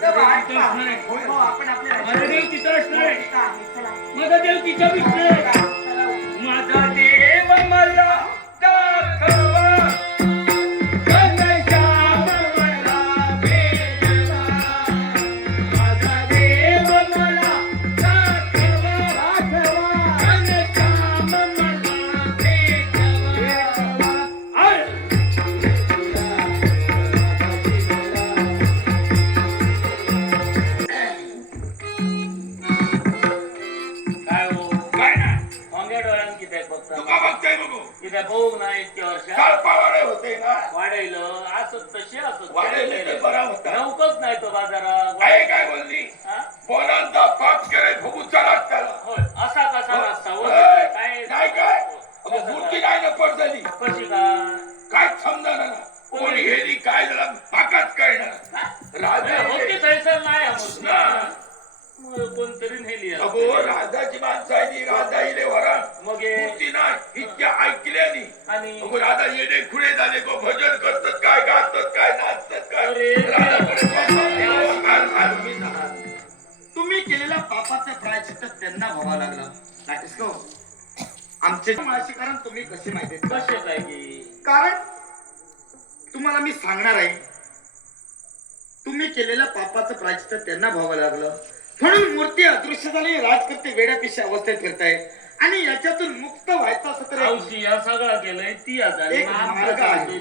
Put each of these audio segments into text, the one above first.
तिथं वाट पहा. हो, आपण आपल्या माझा देव तिथं असणार. तिथं आहे. चला. माझा देव तिथं दिसतोय. चला. माझा देव मला दाखवा, घनश्याम मला भेटवा. माझा देव मला दाखवा, घनश्याम मला भेटवा. आय. काय हो? काय नाही भोंग्या डोळ्यानं किती आहे बघता? तू का बघताय बघू किती बघू ना इतक्या वर्षात साळपावाडे होते ना वाढेलं असत तशी असत वाढेले ते बरा होता नौकच नाही तो बाजारात. काय बोलली हा? बोलांचा पाप करे फुगूचा लागताला होय असा कसा नसता हो काय नाही काय मूर्ती नाही ना पडली कशी काय काय समजा ना कोणी गेली काय झालं पाकाच कळणार राजा होती थैसर नाही हा मूर्ती. ना. मग कोणतरी नेली आहे. अगो राजाची माणसं आहे ती राजा इले वरण मग हे मूर्ती नाही इतक्या ऐकल्यानी आणि अगो राजा येणे खुळे झाले गो भजन करतात काय गातात काय नाचतात काय अरे राजाकडे बाबा, तुम्ही आहात. तुम्ही केलेल्या पापाचं प्रायश्चित्त त्यांना व्हावं लागलं नाटेस गो आमचे माशी कारण तुम्ही कसे माहिती आहेत? कसे काय की कारण तुम्हाला मी सांगणार आहे तुम्ही केलेल्या पापाचं प्रायश्चित्त त्यांना व्हावं लागलं म्हणून मूर्ती अदृश्य झाली राजकर्ते वेड्यापिशा अवस्थेत फिरताय आणि याच्यातून मुक्त व्हायचं असं तर औषधी या सगळा केलंय ती आता एक मार्ग आहे.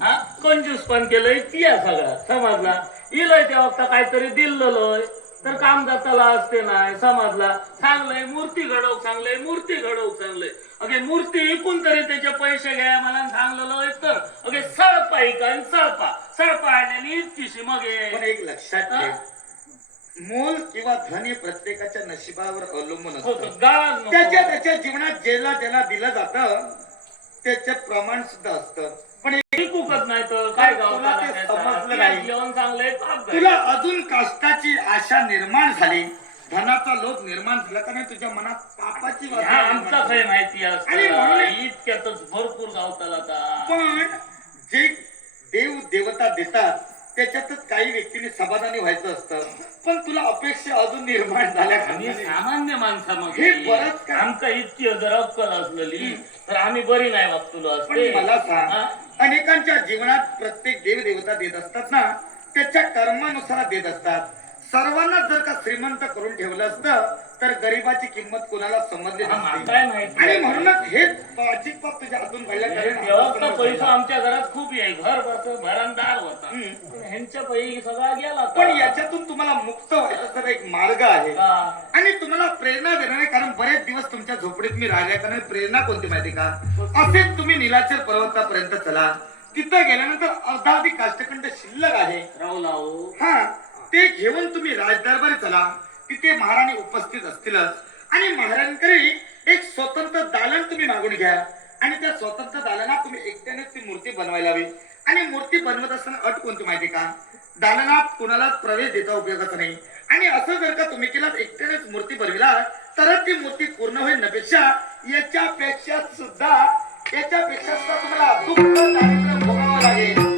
हा कंजूस पण केलंय ती या सगळा समजला इलय त्या वक्ता काहीतरी दिललोय तर काम जाताला असते नाही समजला चांगलंय मूर्ती घडव चांगलंय मूर्ती घडव चांगलंय अगे मूर्ती विकून तरी त्याचे पैसे घ्या मला सांगलेलं तर अगे सळपा इका सळपा आणलेली इतकीशी मग पण एक लक्षात ठेव मोल किंवा धन हे प्रत्येकाच्या नशिबावर अवलंबून असतं त्याच्या त्याच्या जीवनात ज्याला ज्याला दिलं जातं त्याचं प्रमाण सुद्धा असतं पण कुकत नाही तर काय तुला ते समजलं नाही. जेवण चांगलंय तुला अजून कष्टाची आशा निर्माण झाली धनाचा लोभ निर्माण झाला का नाही तुझ्या मनात पापाची वासना निर्माण आमचा झाली. काही माहिती आणि म्हणून- असतं इतक्यातच भरपूर गावताला का पण जे देव देवता देतात त्याच्यातच काही व्यक्तीने समाधानी व्हायचं असतं पण तुला अपेक्षा अजून निर्माण झाल्या आम्ही का? सामान्य हे माणसामध्ये बरंच काय? आमका इतकी जर अक्कल असलेली तर आम्ही बरी नाही वागतो पण असते मला सांग हा? अनेकांच्या जीवनात प्रत्येक देव देवता देत असतात ना त्याच्या कर्मानुसार देत असतात सर्वांना जर का श्रीमंत करून ठेवलं असतं तर गरिबाची किंमत कोणाला समजली आम्हाला नसते काय माहिती आणि म्हणूनच हेच अजित पाप तुझ्या हातून घडलं व्यवस्था पैसा आमच्या घरात खूप आहे घर बस भरणदार होता पण ह्यांच्या पैकी सगळा गेला पण याच्यातून तुम्हाला मुक्त व्हायचा तर एक मार्ग आहे आणि तुम्हाला प्रेरणा देणारे कारण बरेच दिवस तुमच्या झोपडीत मी राहिल्या कारण प्रेरणा कोणती माहिती का असेच तुम्ही निलाचल पर्वतापर्यंत चला तिथं गेल्यानंतर अर्धाधिक काष्टखंड शिल्लक आहे राहू हा ते घेऊन तुम्ही राजदरबारी चला तिथे महाराणी उपस्थित असतीलच आणि महाराणीकडे एक स्वतंत्र दालन तुम्ही मागून घ्या आणि त्या स्वतंत्र दालनात तुम्ही एकट्यानेच ती मूर्ती बनवायला हवी आणि मूर्ती बनवत असताना अट कोणती माहिती का दालनात कुणालाच प्रवेश देता उपयोगाचा नाही आणि असं जर का तुम्ही केलात एकट्यानेच मूर्ती बनविला तरच ती मूर्ती पूर्ण होईल नपेक्षा याच्यापेक्षा सुद्धा तुम्हाला दुःख दारिद्र्य भोगावं लागेल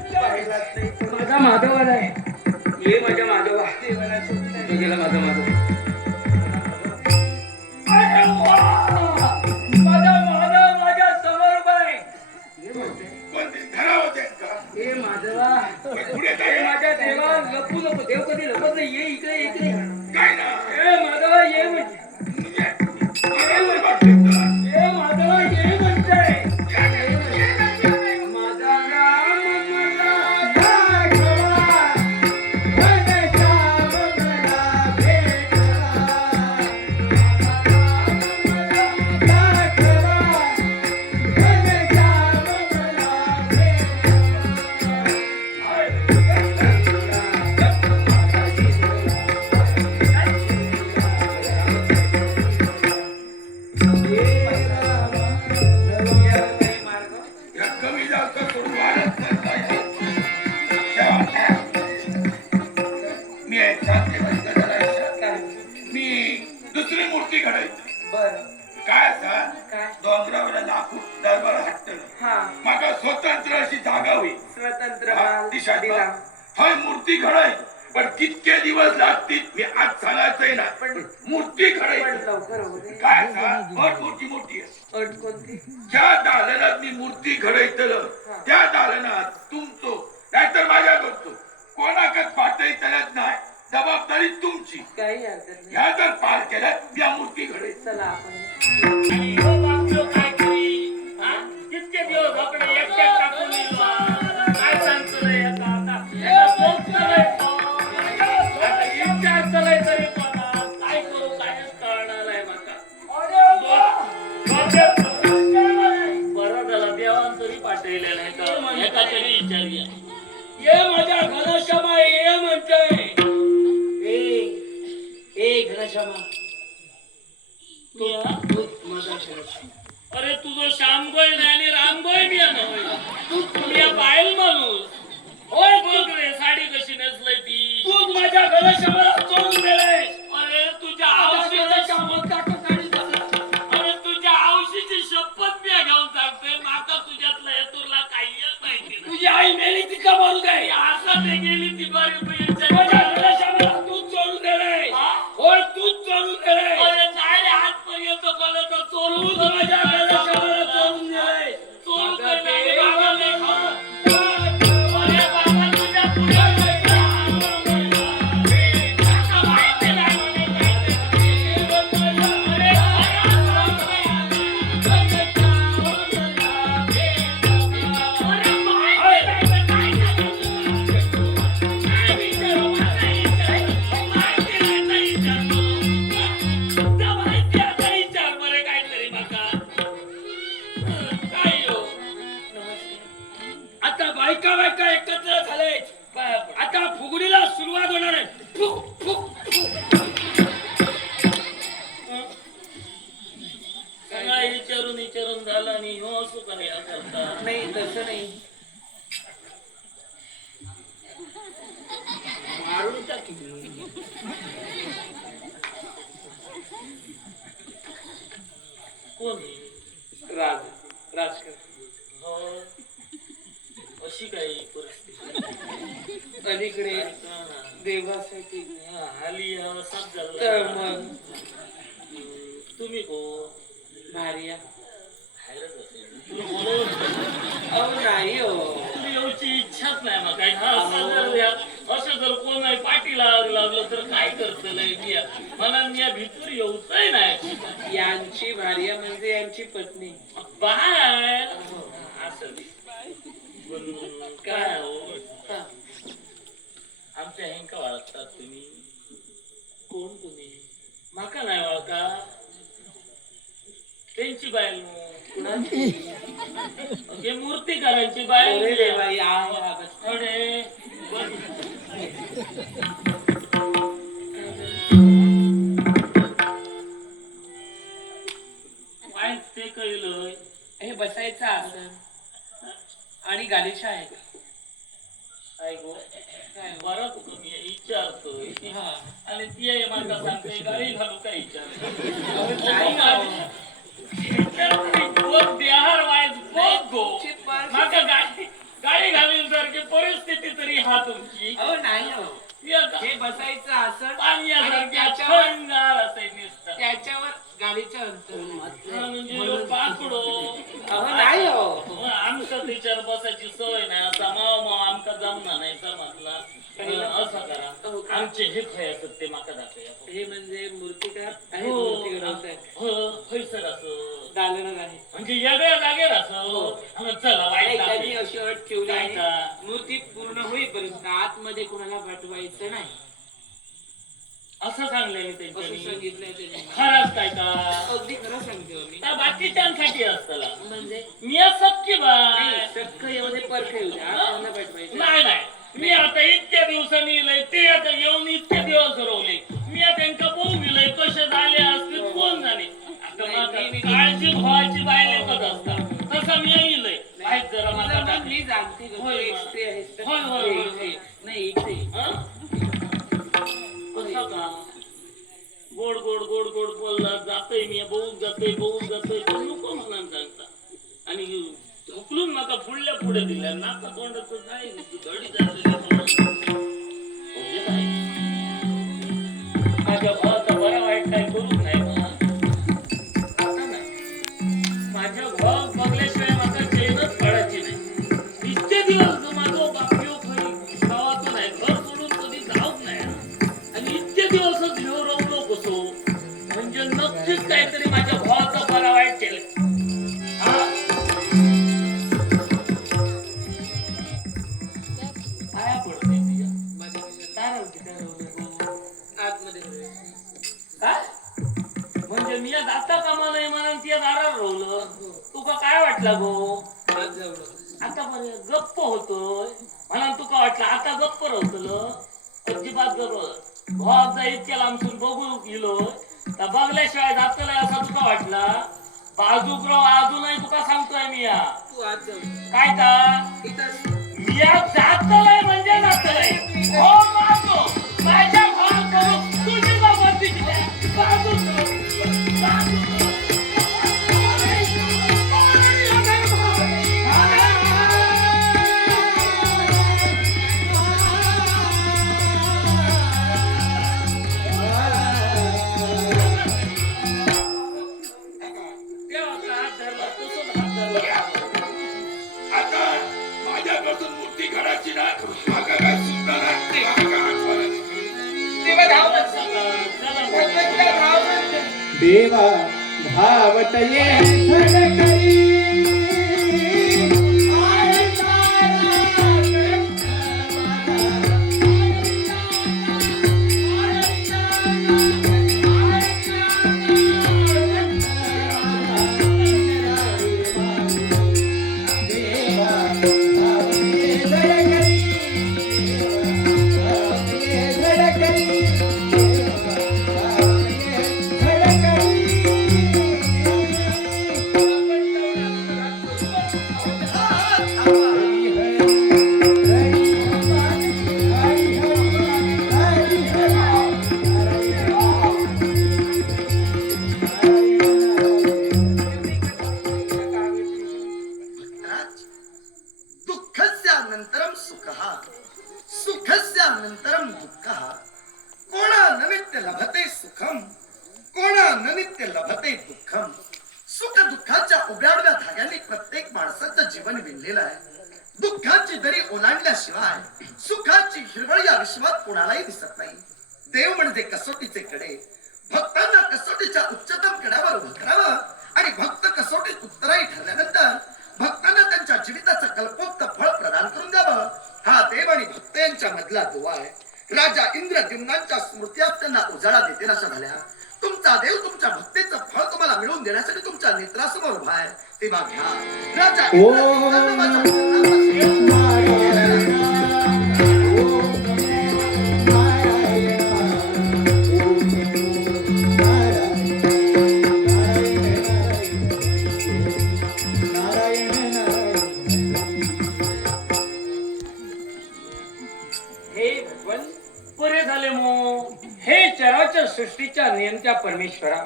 माझा माधव आलाय ये माझ्या माधवा गेला माझा माधव माझा माधव माझ्या समोर बाय हे माधवा माझ्या देवा लपू नको देव कधी लपत नाही ये इकडे इकडे काय ना ए माधवा ये माधवा ये म्हणताय माझा राम मला दाखवा घनश्याम मला भेटवा माझा राम मला दाखवा घनश्याम मला भेटवा मी जास्त सोडून वाढत नाही. तेव्हा मी एक सांगते म्हणजे करायचं. मी दुसरी मूर्ती घडायची. बरं काय सांग काय डोंगरावर लाकूड दरबार हट्टलं हा माका स्वतंत्र अशी जागा होईल. स्वतंत्र दिशा दिला हय मूर्ती घडाय पण कितके दिवस लागतील मी आज सांगायचंय ना. पण मूर्ती पण घडायची लवकर होऊ दे. काय सांग अट मूर्ती मोठी आहे. अट कोणती ज्या दालनात मी मूर्ती घडयतलं त्या दालनात तुमचो नाहीतर माझ्या करतो कोणाकच पाठही चालत नाही. जबाबदारी तुमची. काही हरकत नाही ह्या जर पार केल्या त्या मूर्ती घडेल. चला आपण आणि ह्यो बापलो काय करी? हा? कितके दिवस आपण एकट्यात टाकून येलो हा? काय सांगतो रे आता? याला पोट चलय कोण? आता इच्छा चलय तरी कोणा? काय करू काहीच कळणार नाही माका. बरं झालं देवान तरी पाठवले नाही तर एका तरी विचारूया. ये माझ्या घनश्यामा ये म्हणते. ए घनश्यामा तू हा? माझा घनश्यामा. अरे तुझं श्यामगोय नाही आणि रामगोय बी नाही. तू या बायल माणूस होय. बघ रे साडी कशी नेसलंय ती. तूच माझ्या घनश्यामाला चोरून गेलाय. अरे तुझ्या औषधाची अरे तुझ्या औषधीची शपथ मी घेऊन सांगते माका तुझ्यातलं हे तुला काहीच माहिती नाही. तुझी आई मेली ती का मारू दे. असं ते गेली ती बारी माझ्या घनश्यामाला तूच चोरून गेलाय. होय तूच चोरून गेलाय. अरे नाही रे आजपर्यंत कोणा तर तूच चोरून माझ्या घनश्यामाला चोरून गेलाय. चोरून गेली बाबा नाही खाऊ. अरे बाबा तुझ्या पुढे माहिती नाही आता बायका बायका एकत्र झाले. आता फुगडीला सुरुवात होणार आहे. फुग फुग सगळा विचारून झालं आणि हो असू का नाही करता. नाही तसं नाही मारून टाकी. कोण आहे? राजकारण हो. अशी काही परिस्थिती अलीकडे देवासाठी हा, हाली सात तर झालं. मग तुम्ही को भार्या बाहेरच असेल. तुला बोलवलं अहो नाही हो तुला येऊची इच्छाच नाही मग काय. हा असं जर कोण आहे पाठी लागलं तर काय करतलंय मला या भीतर येऊचंय नाही. यांची भार्या म्हणजे यांची पत्नी बाहेर असं पण काय हो हा. आमच्या हेंका वाळखतात तुम्ही. कोण तुम्ही? माका नाही वाळका. त्यांची बायल कुणाची ते मूर्तीकारांची बायल. अरे देवा, या बस. अरे वाईट ते कळलं. हे बसायचं आसन आणि गालिशा आहे ऐको बरं तुका मी विचारतोय हा. आणि ती आहे मला सांगते गाडी घालू का विचार नाही हो. बिहार वाईज बोथ गो ची पण- माका गाडी घालून सारखी परिस्थिती तरी हा तुमची. अहो नाही हो या का? हे बसायचं आसन आणि पाण्यासारख्या त्याच्यावर थंडगार असे नुसतं. त्याच्यावर गाडीचं अंतर हा, म्हणजे ह्यो पाकडो. अहो नाही हो आमचा विचार बसायची सवय नाही असा मावा आमका जमणार नाही समजला. असं करा आमचे हे खय असत ते माका दाखवूया. हे म्हणजे मूर्तिकार आहे हो मूर्ती घडवताय खैसर असं दालनात आहे म्हणजे वेगळ्या जागेवर असं चला वाईट त्यांनी दाखवे. अशी अट ठेवली आहे काय? मूर्ती पूर्ण होईपर्यंत आतमध्ये कोणाला पाठवायचं नाही असं सांगलंय मी असं त्यांच्यानी. सांगितलंय त्यांनी खरंच काय का अगदी खरं सांगतो मी त्या बाकीच्यांसाठी असतला म्हणजे मी सख्खी बाय. सख्ख येऊ दे परख येऊ दे आतमध्ये पाठवायचं नाही नाही मी आता इतक्या दिवसांनी येलंय ते आता येऊन इतके दिवस रवले. मी आता त्यांना बघून गेलोय कसे झाले असतील कोण झाले. आता माका काळजी भावाची बायलेकच असतात तसं मी येईलय ऐक जरा माझा तुझं मन टाक. मी जाणते ग, तू होय, एकटे आहेस तर. होय, होय, होय, होय. नाही इथे हं? कसं का? गोड गोड गोड गोड बोलला जातोय मी बहुत जातोय पण नको म्हणा सांगता आणि ढुकलून नका पुढल्या पुढे दिल्या नाका तोंडाचं नाही घडी जाते म्हणजे काय माझ्या भावाचा बरा वाईट काय करूच नाही का आता नाही माझ्या भावात बघल्याशिवाय माझा चैनच पडायची नाही इतके दिवस माझं बापयो खरी गावातून आहे घर सोडून कधी जाऊच नाही आणि इतके दिवसच ह्यो रवलो कसो म्हणजे नक्कीच काहीतरी माझ्या भावाचा बरा वाईट केलं हा पाया पडते तुझ्या काय राहते काय आतमध्ये काय म्हणजे मी जाता कामा नाही म्हणून ती दारात रोवलं तुका काय वाटलं गो आत जवळ आता बरं गप्प होतोय म्हणून तुका वाटलं आता गप्प राहतलं अजिबात गप्प भाव जा इतक्या लांबसून बघू गेलो तर बघल्याशिवाय जातलं असा तुका वाटला बाजूक राव अजूनही तुका सांगतोय मी या तू आत जवळ काय का इथं मी जातलंय म्हणजे जातलंय हो माझो माझ्या भाव करू तुझी बाबती बाजू आता माझ्यापासून मूर्ती घडायची ना मागा काय सुद्धा नाही मागा हात मारायची. तेव्हा धाव भगवंता धाव म्हणते. देवा धावतये धडकरी दुःखस्यानन्तरं सुखः सुखस्यानन्तरं दुःखः कोणाननित्य लभते सुखम कोणाननित्य लभते दुःखम सुख दुःखाच्या उभ्याडव्या धाग्यांनी प्रत्येक माणसाचं जीवन विणलेलं आहे दुःखाची दरी ओलांडल्याशिवाय सुखाची हिरवळ या विश्वात कोणालाही दिसत नाही देव म्हणजे कसोटीचे कडे भक्तांना कसोटीच्या उच्चतम कड्यावर उभं करावं आणि भक्त कसोटीत उत्तराई ठरल्यानंतर भक्तांना त्यांच्या जीविताचं कल्पोक्त फळ प्रदान करून द्यावं हा देव आणि भक्त यांच्या मधला दुवा आहे राजा इंद्रद्युम्नांच्या स्मृत्या त्यांना उजाळा देतेनाशा झाल्या तुमचा देव तुमच्या भक्तीचं फळ तुम्हाला मिळवून देण्यासाठी तुमच्या नेत्रासमोर उभा आहे तेव्हा घ्या राजा इंद्रद्युम्नांना माझ्या चरणापासून हे भगवन पुरे झाले मो हे चराचर सृष्टीच्या नियंत्या परमेश्वरा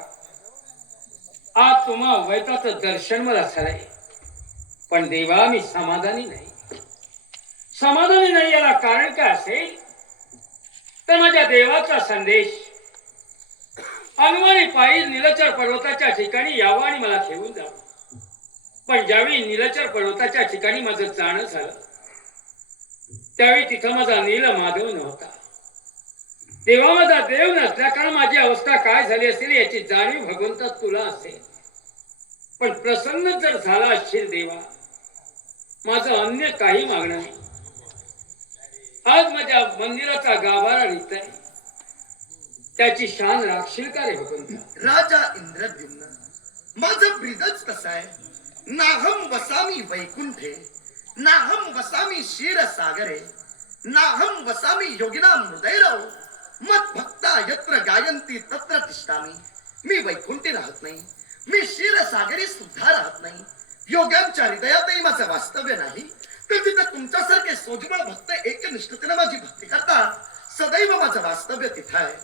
आज तुम्हा वैताचं दर्शन मला झालंय पण देवा मी समाधानी नाही याला कारण काय असेल तर माझ्या देवाचा संदेश अनुवानी पायी निलचर पर्वताच्या ठिकाणी यावं आणि मला घेऊन जावं पण ज्यावेळी निलचर पर्वताच्या ठिकाणी माझं जाणं झालं त्यावेळी तिथं माझा नील माधव नव्हता तेव्हा माझा देव नसल्या कारण माझी अवस्था काय झाली असेल याची जाणीव भगवंता तुला असेल पण प्रसन्न जर झाला असशील देवा माझं अन्य काही मागणं नाही आज माझ्या मंदिराचा गाभारा निघत आहे त्याची शान राखशील का रे भगवंता राजा इंद्रद्युम्न माझं ब्रीदच कसं आहे नाहम वसामी वैकुंठे नाहम वसामी क्षीरसागरे नाहम वसामी योगिना हृदयरव मत भक्ता यत्र गायंती तत्र तिष्ठामी मी वैकुंठी राहत नाही मी क्षीरसागरी सुद्धा राहत नाही योग्यांच्या हृदयातही माझं वास्तव्य नाही, तर तिथं तुमच्यासारखे सोजवळ भक्त एकनिष्ठतेनं माझी भक्ती करतात. सदैव माझं वास्तव्य तिथं आहे.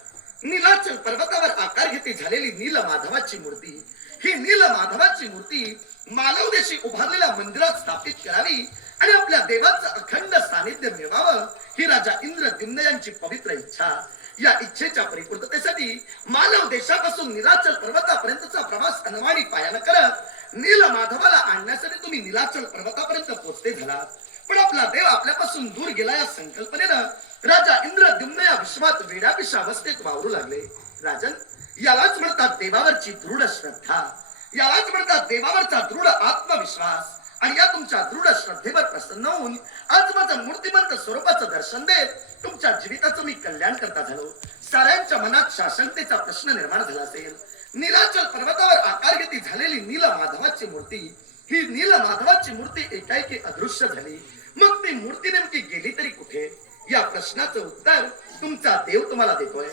नीलाचल पर्वतावर आकार घेती झालेली नीलमाधवाची मूर्ती, ही नीलमाधवाची मूर्ती मालवदेशी उभारलेल्या मंदिरात स्थापित करावी आणि आपल्या देवाचं अखंड सानिध्य मिळवावं, ही राजा इंद्रद्युम्न यांची पवित्र इच्छा. या इच्छेच्या परिपूर्ततेसाठी मालव देशापासून नीलाचल पर्वतापर्यंतचा प्रवास अनवाणी पायानं करत नीलमाधवाला आणण्यासाठी तुम्ही नीलाचल पर्वतापर्यंत पोहोचते झाला. पण आपला देव आपल्यापासून दूर गेला या संकल्पनेनं राजा इंद्रद्युम्न या विश्वात वेड्यापिशा अवस्थेत वावरू लागले. राजन, यालाच म्हणतात देवावरची दृढ श्रद्धा, यालाच म्हणतात देवावरचा दृढ आत्मविश्वास. आणि या तुमच्या दृढ श्रद्धेवर प्रसन्न होऊन आज माझं मूर्तिमंत स्वरूपाचं दर्शन देत तुमच्या जीविताचं मी कल्याण करता झालो. साऱ्यांच्या मनात शासनतेचा प्रश्न निर्माण झाला असेल. नीलाचल पर्वतावर आकार घेती झालेली नीलमाधवाची मूर्ती, ही नीलमाधवाची मूर्ती एकाएकी अदृश्य झाली. मग ती मूर्ती नेमकी गेली तरी कुठे, या प्रश्नाचं उत्तर तुमचा देव तुम्हाला देतोय.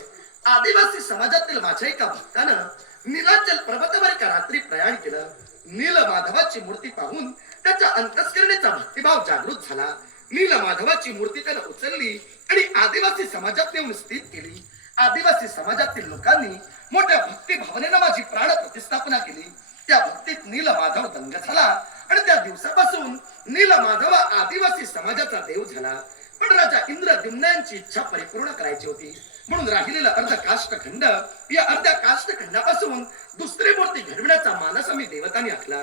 आदिवासी समाजातील माझ्या एका भक्तानं नीलाचल पर्वतावर एका रात्री प्रयाण केलं. नीलमाधवाची मूर्ती पाहून त्याच्या अंतस्करणेचा भक्तिभाव जागृत झाला. नीलमाधवाची मूर्ती त्यानं उचलली आणि आदिवासी समाजात नेऊन स्थित केली. आदिवासी समाजातील लोकांनी मोठ्या भक्ती भावनेनं माझी प्राण प्रतिष्ठापना केली. त्या भक्तीत नीलमाधव दंग झाला आणि त्या दिवसापासून नीलमाधव आदिवासी समाजाचा देव झाला. पण राजा इंद्रद्युम्न यांची इच्छा परिपूर्ण करायची होती, म्हणून राहिलेला अर्ध काष्ठखंड, या अर्ध्या काष्ठखंडापासून दुसरी मूर्ती घडविण्याचा मानस आम्ही देवतांनी आखला.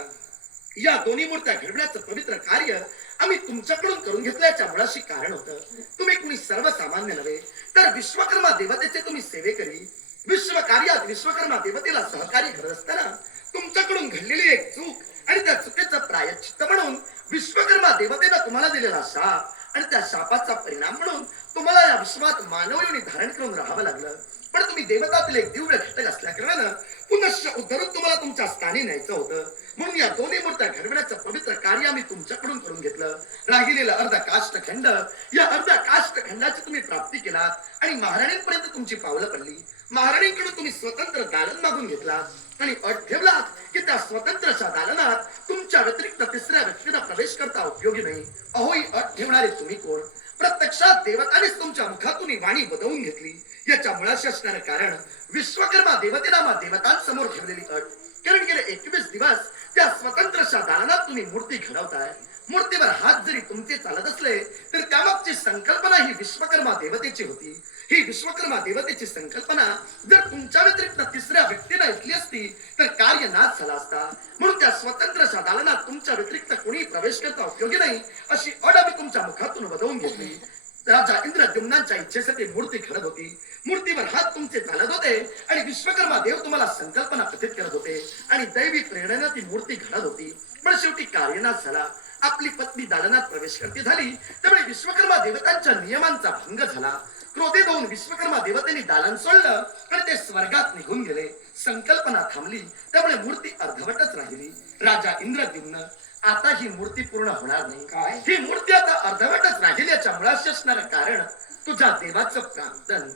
या दोन्ही मूर्त्या घडविण्याचं पवित्र कार्य आम्ही तुमच्याकडून करून घेतल्याच्या मुळाशी कारण होतं. तुम्ही कुणी सर्वसामान्य नव्हे, तर विश्वकर्मा देवतेचे तुम्ही सेवेकरी. विश्व कार्यात विश्वकर्मा देवतेला सहकार्य करत असताना तुमच्याकडून घडलेली एक चूक आणि त्या चुकीचं प्रायश्चित्त म्हणून विश्वकर्मा देवतेनं तुम्हाला दिलेला शाप आणि त्या शापाचा परिणाम म्हणून तुम्हाला या विश्वात मानवयोनी धारण करून राहावं लागलं. पण तुम्ही देवतातील एक दिव्य घटक असल्या कारणानं पुनश्च उद्धरून तुम्हाला तुमच्या स्थानी न्यायचं होतं. म्हणून या दोन्ही मूर्त्या घडविण्याचं पवित्र कार्य आम्ही तुमच्याकडून करून घेतलं. राहिलेला अर्धा काष्ठखंड, या अर्ध्या काष्ठखंडाची तुम्ही प्राप्ती केलात आणि महाराणींपर्यंत तुमची पावलं पडली. महाराणींकडून तुम्ही स्वतंत्र दालन मागून घेतलात आणि अट ठेवलात की त्या स्वतंत्रच्या दालनात तुमच्या व्यतिरिक्त तिसऱ्या व्यक्तीला प्रवेश करता उपयोगी नाही. अहो, ही अट ठेवणारे तुम्ही कोण? प्रत्यक्षात देवतानेच तुमच्या मुखातून ही वाणी बदवून घेतली. याच्या मुळाशी असणारं कारण विश्वकर्मा देवतेला देवतांसमोर ठेवलेली अट. कारण गेले 21 दिवस त्या स्वतंत्रच्या दालनात तुम्ही मूर्ती घडवताय. मूर्तीवर हात जरी तुमचे चालत असले तर त्यामागची संकल्पना ही विश्वकर्मा देवतेची होती. ही विश्वकर्मा देवतेची संकल्पना जर तुमच्या व्यतिरिक्त तिसऱ्या व्यक्तीने ऐकली असती तर कार्य नाश झाला असता. म्हणून त्या स्वतंत्रच्या दालनात तुमच्या व्यतिरिक्त कोणी प्रवेश करता उपयोगी नाही अशी अट आम्ही तुमच्या मुखातून वदवून घेतली. राजा इंद्रद्युम्नांच्या इच्छेसाठी मूर्ती घडत होती. मूर्तीवर हात तुमचे चालत होते आणि विश्वकर्मा देव तुम्हाला संकल्पना कथित करत होते आणि दैवी प्रेरणेनं ती मूर्ती घडत होती. पण शेवटी कार्यनाश झाला. आपली पत्नी दालनात प्रवेश करती झाली, त्यामुळे विश्वकर्मा देवतांच्या नियमांचा भंग झाला. क्रोधित होऊन विश्वकर्मा देवतेने दालन सोडलं आणि ते स्वर्गात निघून गेले. संकल्पना थांबली, त्यामुळे मूर्ती अर्धवटच राहिली. राजा इंद्रद्युम्न, आता ही मूर्ती पूर्ण होणार नाही. काय? ही मूर्ती आता अर्धवटच राहिल्याच्या मुळाशी असणारं कारण तुझ्या देवाचं प्रार्थन.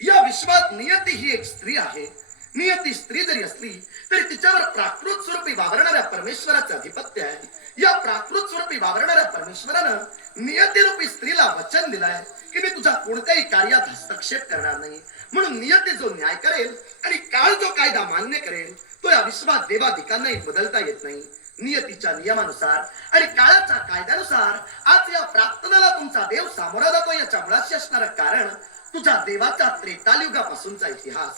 या विश्वात नियती ही एक स्त्री आहे. नियती स्त्री जरी असली तरी तिच्यावर प्राकृत स्वरूपी वावरणाऱ्या परमेश्वराचं अधिपत्य आहे. या प्राकृत स्वरूपी वावरणाऱ्या परमेश्वरानं नियतीरूपी स्त्रीला वचन दिलंय की मी तुझ्या कोणत्याही कार्यात हस्तक्षेप करणार नाही. म्हणून नियती जो न्याय करेल आणि काळ जो कायदा मान्य करेल तो या विश्वात देवाधिकांनाही बदलता येत नाही. नियतीच्या नियमानुसार आणि काळाच्या कायद्यानुसार आज या प्रार्थनाला तुमचा देव सामोरा जातो. याच्या मुळाशी असणारं कारण तुझ्या देवाचा त्रेतायुगापासूनचा इतिहास.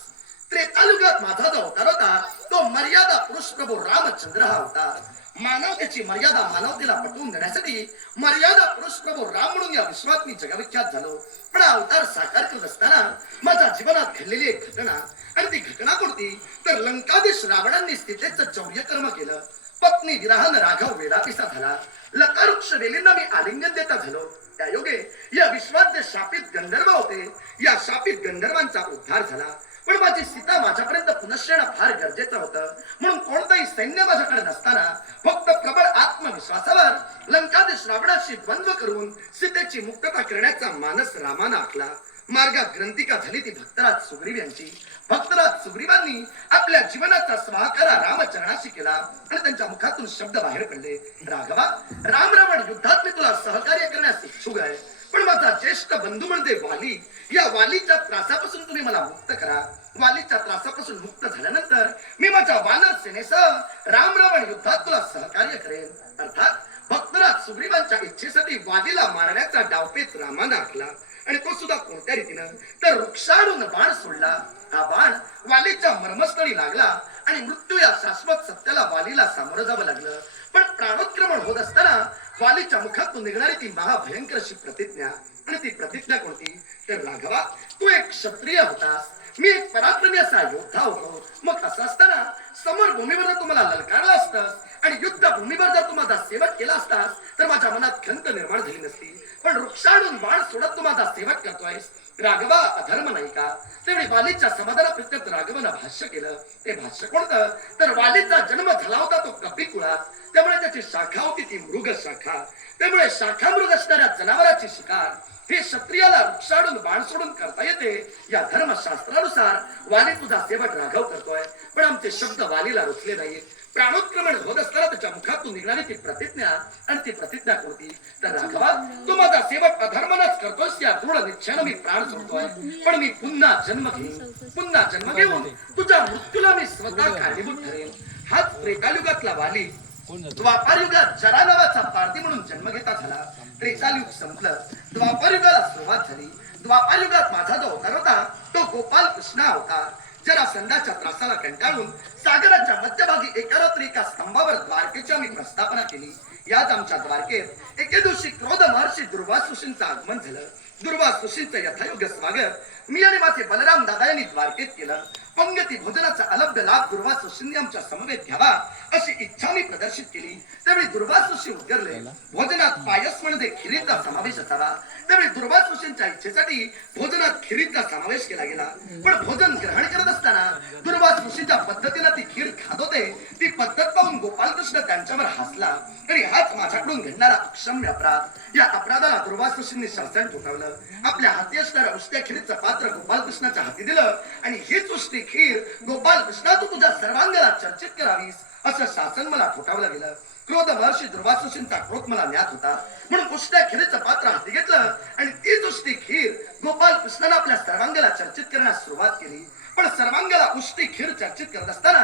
त्रेतायुगात माझा जो अवतार होता तो मर्यादा पुरुष प्रभू रामचंद्र हा होता. मानवतेची मर्यादा मानवतेला पटवून देण्यासाठी मर्यादा पुरुष प्रभू राम म्हणून या विश्वात मी जगविख्यात झालो. पण हा अवतार साकार करत असताना माझ्या जीवनात घडलेली एक घटना, आणि ती घटना कोणती तर लंकाधीश रावणांनी सीतेचं चौर्यकर्म केलं. पत्नी विरहानं राघव वेडापिसा झाला. लतावृक्ष वेलींना मी आलिंगन देता झालो. त्या योगे या विश्वात जे शापित गंधर्व होते, या शापित गंधर्वांचा उद्धार झाला. पण माझी सीता माझ्यापर्यंत पुनश्च येणं फार गरजेचं होतं. म्हणून कोणतंही सैन्य माझ्याकडे नसताना फक्त प्रबळ आत्मविश्वासावर लंकाधीश रावणाशी द्वंद्व करून सीतेची मुक्तता करण्याचा मानस रामानं आखला. मार्गात ग्रंथिका झाली ती भक्तराज सुग्रीव यांची. भक्तराज सुग्रीवांनी आपल्या जीवनाचा स्वाकारा रामचरणाशी केला आणि त्यांच्या मुखातून शब्द बाहेर पडले, राघवा, राम रावण युद्धात मी तुला सहकार्य करण्यास इच्छुक आहे, पण माझा ज्येष्ठ बंधू म्हणजे वाली, या वालीच्या त्रासापासून तुम्ही मला मुक्त करा. वालीच्या त्रासापासून मुक्त झाल्यानंतर मी माझ्या वानर सेनेसह राम रावण युद्धात तुला सहकार्य करेन. अर्थात भक्तराज सुग्रीवांच्या इच्छेसाठी वालीला मारण्याचा डावपेच रामानं आखला आणि तो सुद्धा कोणत्या रीतीनं, तर वृक्षावरून बाण सोडला. हा बाण वालीच्या मर्मस्थळी लागला आणि मृत्यू या शाश्वत सत्याला वालीला सामोरं जावं लागलं. पण प्राणोत्क्रमण होत असताना वालीच्या मुखातून निघणारी ती महाभयंकर अशी प्रतिज्ञा, आणि ती प्रतिज्ञा कोणती, तर राघवा, तू एक क्षत्रिय होतास, मी एक पराक्रमी असा योद्धा होतो. मग असं असताना समोर भूमीवर जर तुम्हाला ललकारला असतास आणि युद्ध भूमीवर जर तू माझा सेवक केला असतास तर माझ्या मनात खंत निर्माण झाली नसती. पण वृक्षाडून बाण सोडत तू माझा सेवक करतोयस, राघवा, अधर्म नाही का? तेवढी वालीच्या समाधानाप्रत्यंत राघवानं भाष्य केलं. ते भाष्य कोणतं, तर वालीचा जन्म झाला होता तो कपी कुळात, त्यामुळे त्याची शाखा होती ती मृग शाखा. त्यामुळे शाखा मृग असणाऱ्या जनावराची शिकार हे क्षत्रियाला वृक्षाडून बाण सोडून करता येते. या धर्मशास्त्रानुसार वाली तुझा सेवक राघव करतोय, पण आमचे शब्द वालीला रुचले नाहीत. प्राणोत्क्रमण होत असताना त्याच्या मुखातून निघणारी ती प्रतिज्ञा, आणि ती प्रतिज्ञा कोणती, तर राघवा, तू माझा सेवक अधर्मनच करतोस या दृढ निश्चयानं मी प्राण सोडतोय, पण मी पुन्हा जन्म घेईन. पुन्हा जन्म घेऊन तुझ्या मृत्यूला मी स्वतः कारणीभूत ठरेन. हाच त्रेतायुगातला वाली द्वापार युगात जरा नावाचा पारधी म्हणून जन्म घेता झाला. त्रेतायुग संपलं, द्वापार युगाला सुरुवात झाली. द्वापार युगात माझा जो अवतार होता तो गोपाल कृष्ण अवतार. जरा संदाच्या त्रासाला कंटाळून सागराच्या मध्यभागी एका रात्री एका स्तंभावर द्वारकेची आम्ही प्रस्थापना केली. याच आमच्या द्वारकेत एके दिवशी क्रोध महर्षी दुर्वासुशींचं आगमन झालं. दुर्वासुशींचं यथायोग्य स्वागत मी आणि माझे बलराम दादा यांनी द्वारकेत केलं. पंगती भोजनाचा अलभ्य लाभ दुर्वासुशींनी आमच्या समवेत घ्यावा अशी इच्छा मी प्रदर्शित केली. त्यावेळी दुर्वासुशी उद्गरले, भोजनात पायस म्हणजे खिरीचा समावेश असावा. त्यावेळी दुर्वासुशींच्या इच्छेसाठी भोजनात खिरीचा समावेश केला गेला. पण भोजन ग्रहण करत असताना दुर्वासुशीच्या पद्धतीनं ती खीर खात होते. ती पद्धत पाहून गोपालकृष्ण त्यांच्यावर हसला आणि हाच माझ्याकडून घडणारा अक्षम्य अपराध. या अपराधाला दुर्वासुशींनी शासन ठोठावलं. आपल्या हाती असणाऱ्या उष्ट्या खिरीचं पात्र गोपालकृष्णाच्या हाती दिलं आणि हीच उष्टी खीर गोपालकृष्णा तू तुझ्या सर्वांगाला चर्चित करावीस असं शासन मला ठोठावलं गेलं. क्रोध महर्षी दुर्वासुशींचा क्रोध मला ज्ञात होता, म्हणून उष्ट्या खिरीचं पात्र हाती घेतलं आणि तीच उष्टी खीर गोपालकृष्णानं आपल्या सर्वांगाला चर्चित करण्यास सुरुवात केली. पण सर्वांगाला उष्टी खीर चर्चित करत असताना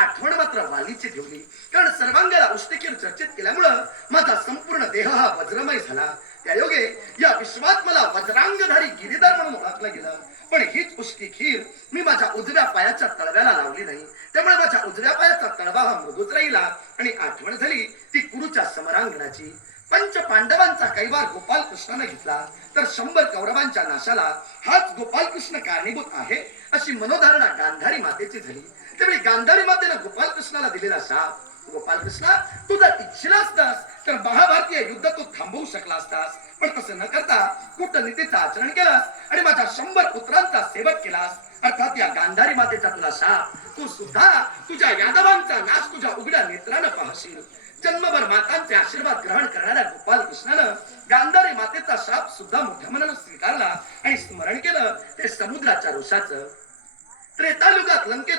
आठवण मात्र वालीची ठेवली, कारण सर्वांगाला उष्टी खीर चर्चित केल्यामुळं माझा संपूर्ण देह हा वज्रमय झाला. त्यायोगे या विश्वात मला वज्रांगधारी गिरीधर म्हणून ओळखलं गेलं. पण हीच उष्टी खीर मी माझ्या उजव्या पायाच्या तळव्याला लावली नाही, त्यामुळे माझ्या उजव्या पायाचा तळवा हा मृदूच राहिला आणि आठवण झाली ती कुरुच्या समरांगणाची. पंच पांडवांचा कैवार गोपालकृष्णाने घेतला तर 100 कौरवांच्या नाशाला हाच गोपालकृष्ण कारणीभूत आहे अशी मनोधारणा गांधारी मातेची झाली. त्यावेळी गांधारी मातेनं गोपालकृष्णाला दिलेला शाप, गोपालकृष्णा तू जर इच्छिला असतास तर महाभारतीय युद्ध तू थांबवू शकला असतास, पण तसं न करता कूटनीतीचं आचरण केलास आणि माझ्या 100 पुत्रांचा सेवक केलास. अर्थात या गांधारी मातेचा तुला शाप, तू सुद्धा तुझ्या यादवांचा नाश तुझ्या उघड्या नेत्रानं पाहशील. जन्मभर मातांचे आशीर्वाद ग्रहण करणाऱ्या गोपालकृष्णानं गांधारी मातेचा शाप सुद्धा मोठ्या मनानं स्वीकारला आणि स्मरण केलं ते समुद्राच्या रोषाचं. त्रेतायुगात लंकेत